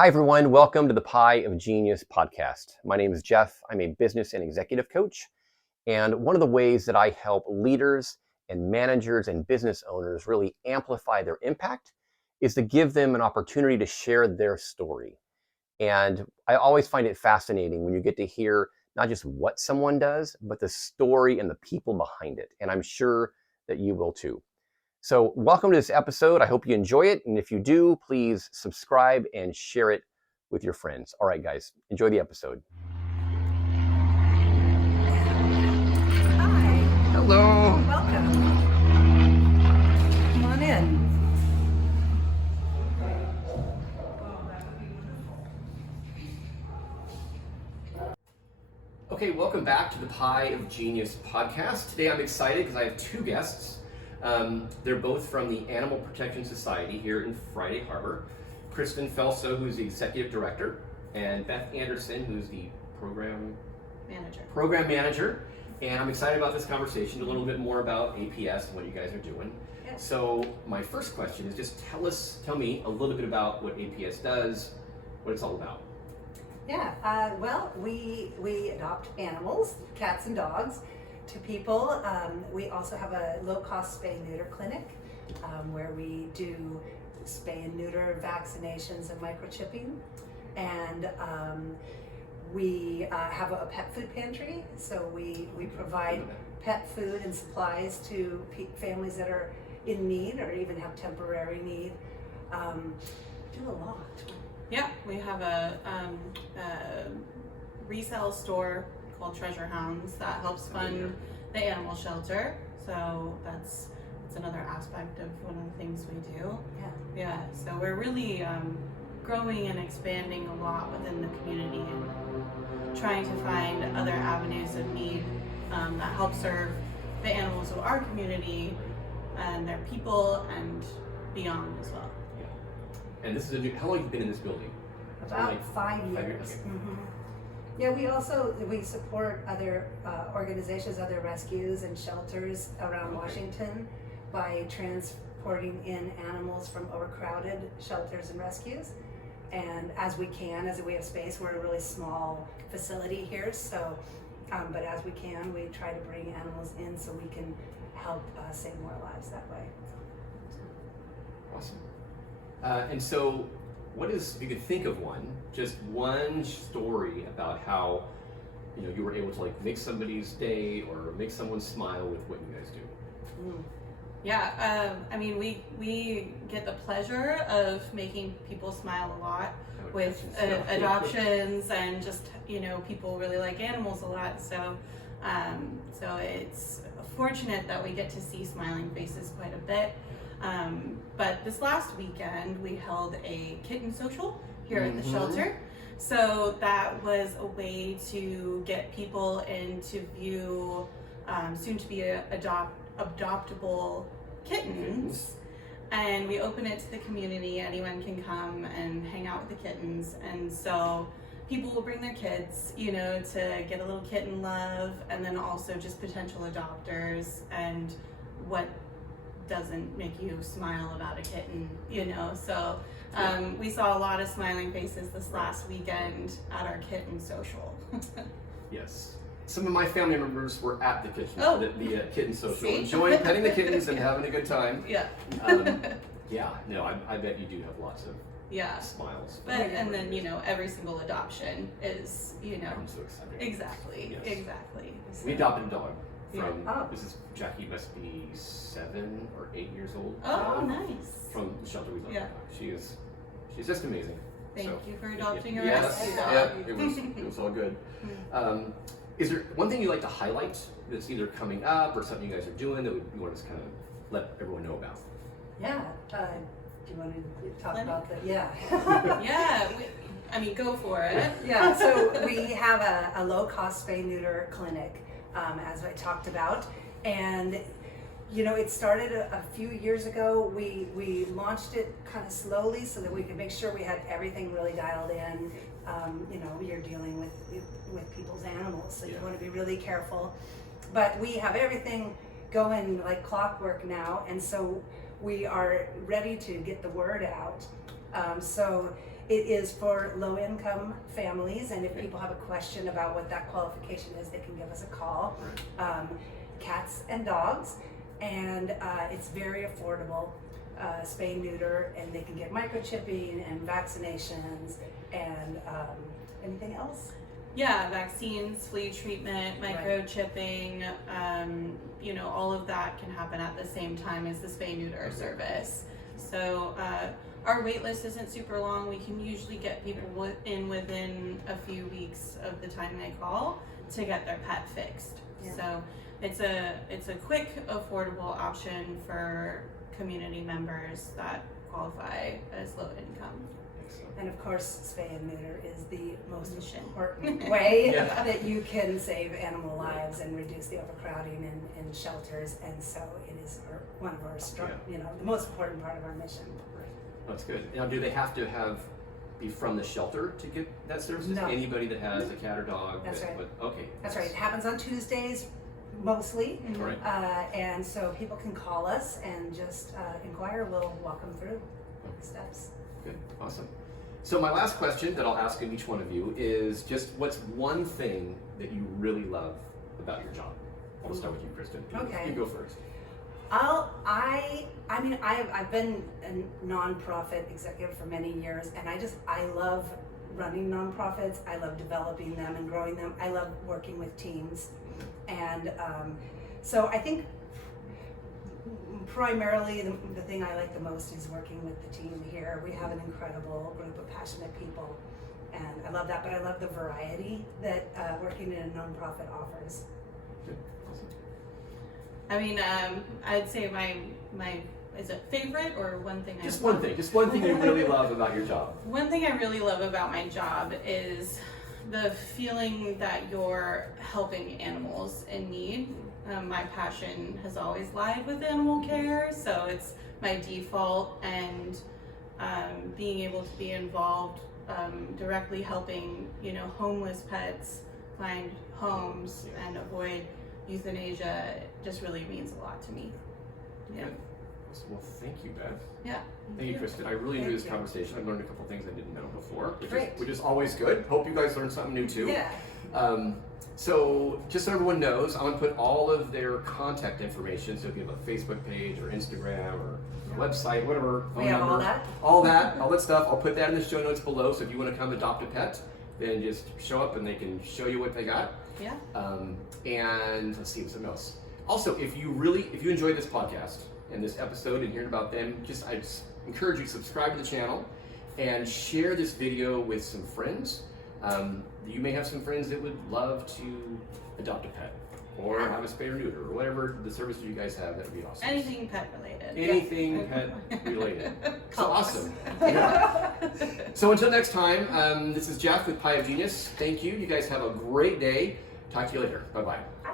Hi, everyone. Welcome to the Pie of Genius podcast. My name is Jeff. I'm a business and executive coach. And one of the ways that I help leaders and managers and business owners really amplify their impact is to give them an opportunity to share their story. And I always find it fascinating when you get to hear not just what someone does, but the story and the people behind it. And I'm sure that you will too. So welcome to this episode. I hope you enjoy it. And if you do, please subscribe and share it with your friends. All right, guys, enjoy the episode. Hi. Hello. Welcome. Come on in. Okay, welcome back to the Pie of Genius podcast. Today I'm excited because I have two guests. They're both from the Animal Protection Society here in Friday Harbor. Cristin Felso, who's the executive director, and Beth Anderson, who's the program manager. And I'm excited about this conversation, a little bit more about APS and what you guys are doing. Yeah. So my first question is just tell me a little bit about what APS does, what it's all about. Yeah. Well, we adopt animals, cats and dogs, to people. We also have a low-cost spay-neuter clinic where we do spay and neuter vaccinations and microchipping. And we have a pet food pantry, so we provide pet food and supplies to families that are in need or even have temporary need. Do a lot. Yeah, we have a resale store called Treasure Hounds that helps fund the animal shelter. So that's another aspect of one of the things we do. Yeah. So we're really growing and expanding a lot within the community and trying to find other avenues of need that help serve the animals of our community and their people and beyond as well. And this is how long have you been in this building? About 5 years. Okay. Mm-hmm. Yeah, we support other organizations, other rescues and shelters around Washington by transporting in animals from overcrowded shelters and rescues. And as we have space, we're a really small facility here, so but as we can, we try to bring animals in so we can help save more lives that way. Awesome. And so, if you could think of just one story about how, you were able to make somebody's day or make someone smile with what you guys do. Yeah, I mean, we get the pleasure of making people smile a lot with adoptions and just, people really like animals a lot. So, so it's fortunate that we get to see smiling faces quite a bit. But this last weekend we held a kitten social here at the shelter. So that was a way to get people in to view soon to be adoptable kittens. And we open it to the community. Anyone can come and hang out with the kittens. And so people will bring their kids, to get a little kitten love, and then also just potential adopters and what doesn't make you smile about a kitten, so we saw a lot of smiling faces this last weekend at our kitten social. Yes, some of my family members were at the kitten social, See? enjoying petting the kittens and having a good time. Yeah. I bet you do have lots of smiles. But and then every single adoption is I'm so excited. exactly. So, We adopted a dog from Mrs. Jackie must be 7 or 8 years old. Oh, nice. From the shelter we love. Yeah. She's just amazing. Thank you for adopting a yes, rescue dog. Yeah, it was all good. Is there one thing you'd like to highlight that's either coming up or something you guys are doing that you want to just kind of let everyone know about? Yeah. Do you want to talk about that? Yeah. Go for it. Yeah, so we have a low-cost spay-neuter clinic, as I talked about, and it started a few years ago. We launched it kind of slowly so that we could make sure we had everything really dialed in. You're dealing with people's animals, so you want to be really careful. But we have everything going like clockwork now, and so we are ready to get the word out. So it is for low-income families, and if people have a question about what that qualification is, they can give us a call. Cats and dogs, and it's very affordable. Spay, neuter, and they can get microchipping and vaccinations and anything else? Yeah, vaccines, flea treatment, microchipping, you know, all of that can happen at the same time as the spay neuter service. So our wait list isn't super long. We can usually get people within a few weeks of the time they call to get their pet fixed. Yeah. So it's a quick, affordable option for community members that qualify as low income. And of course, spay and neuter is the most important way that you can save animal lives and reduce the overcrowding in shelters. And so it is one of our strong, you know, the most important part of our mission. Right. That's good. Now, do they have to be from the shelter to get that service? No. Anybody that has a cat or dog? That's right. Okay. That's right. It happens on Tuesdays mostly. Right. And so people can call us and just inquire. We'll walk them through the steps. Good. Awesome. So my last question that I'll ask of each one of you is just what's one thing that you really love about your job? I'll start with you, Cristin. Okay. You go first. I mean, I've been a nonprofit executive for many years, and I love running nonprofits. I love developing them and growing them. I love working with teams. And so I think primarily the thing I like the most is working with the team here. We have an incredible group of passionate people, and I love that, but I love the variety that working in a nonprofit offers. Good. Awesome. I mean, I'd say my is it favorite or one thing? Just one thing you really love about your job. One thing I really love about my job is the feeling that you're helping animals in need. My passion has always lied with animal care, so it's my default, and being able to be involved directly helping, you know, homeless pets find homes and avoid euthanasia just really means a lot to me. Yeah. Good. Well, thank you, Beth. Yeah. Thank you, Cristin. I really enjoyed this conversation. I've learned a couple things I didn't know before, which is always good. Hope you guys learned something new too. Yeah. So just so everyone knows, I'm going to put all of their contact information, so if you have a Facebook page or Instagram or a website, whatever, phone number, all that stuff, I'll put that in the show notes below, so if you want to come adopt a pet, then just show up and they can show you what they got. Yeah. And let's see, something else. Also, if you enjoyed this podcast and this episode and hearing about them, I just encourage you to subscribe to the channel and share this video with some friends. You may have some friends that would love to adopt a pet or have a spay or neuter or whatever the services you guys have. That would be awesome. Anything pet related. Anything pet related. So awesome. Yeah. So until next time, this is Jeff with Pie of Genius. Thank you. You guys have a great day. Talk to you later. Bye-bye. Bye.